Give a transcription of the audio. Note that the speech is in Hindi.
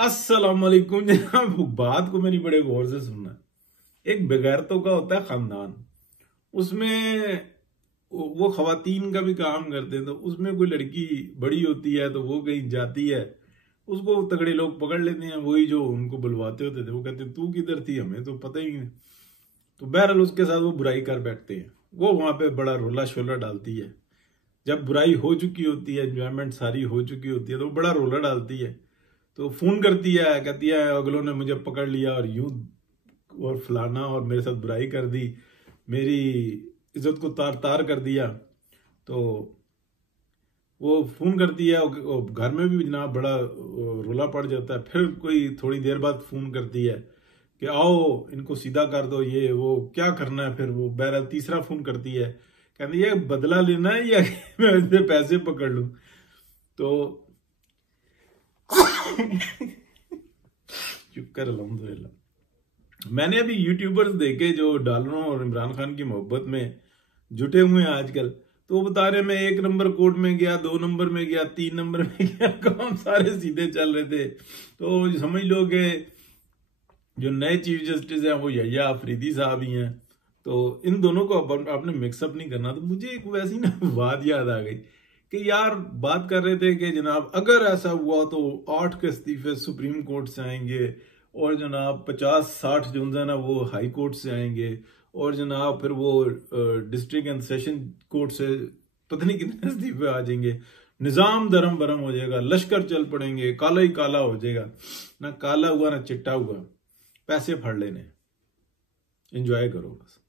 अस्सलाम वालेकुम जनाब। बात को मेरी बड़े गौर से सुनना। एक बेगैरतों का होता है खानदान, उसमें वो खवातीन का भी काम करते हैं, तो उसमें कोई लड़की बड़ी होती है तो वो कहीं जाती है, उसको तगड़े लोग पकड़ लेते हैं। वही जो उनको बुलवाते होते थे वो कहते तू किधर थी, हमें तो पता ही नहीं। तो बहरहाल उसके साथ वो बुराई कर बैठते हैं। वो वहां पे बड़ा रोला शोला डालती है। जब बुराई हो चुकी होती है, एंजॉयमेंट सारी हो चुकी होती है, तो वो बड़ा रोला डालती है। तो फोन करती है, कहती है अगलों ने मुझे पकड़ लिया और यूं और फलाना और मेरे साथ बुराई कर दी, मेरी इज्जत को तार तार कर दिया। तो वो फोन करती है और घर में भी जनाब बड़ा रोला पड़ जाता है। फिर कोई थोड़ी देर बाद फोन करती है कि आओ इनको सीधा कर दो, ये वो क्या करना है। फिर वो बहरहाल तीसरा फोन करती है, कहती है बदला लेना है या मैं इससे पैसे पकड़ लूं। तो चुप कर, अल्हम्दुलिल्लाह। मैंने अभी यूट्यूबर्स देखे जो डॉलरों और इमरान खान की मोहब्बत में जुटे हुए हैं आजकल। तो वो बता रहे मैं 1 नंबर कोर्ट में गया, 2 नंबर में गया, 3 नंबर में गया, काम सारे सीधे चल रहे थे। तो समझ लो कि जो नए चीफ जस्टिस हैं वो यहिया अफरीदी साहब ही हैं। तो इन दोनों को आपने मिक्सअप नहीं करना। तो मुझे एक वैसी ना बात याद आ गई कि यार बात कर रहे थे कि जनाब अगर ऐसा हुआ तो 8 के इस्तीफे सुप्रीम कोर्ट से आएंगे, और जनाब 50-60 जो है ना वो हाई कोर्ट से आएंगे, और जनाब फिर वो डिस्ट्रिक्ट एंड सेशन कोर्ट से पता नहीं कितने इस्तीफे आ जाएंगे। निजाम दरम बरम हो जाएगा, लश्कर चल पड़ेंगे, काला ही काला हो जाएगा। ना काला हुआ ना चिट्टा हुआ, पैसे फड़ लेने, एंजॉय करो बस।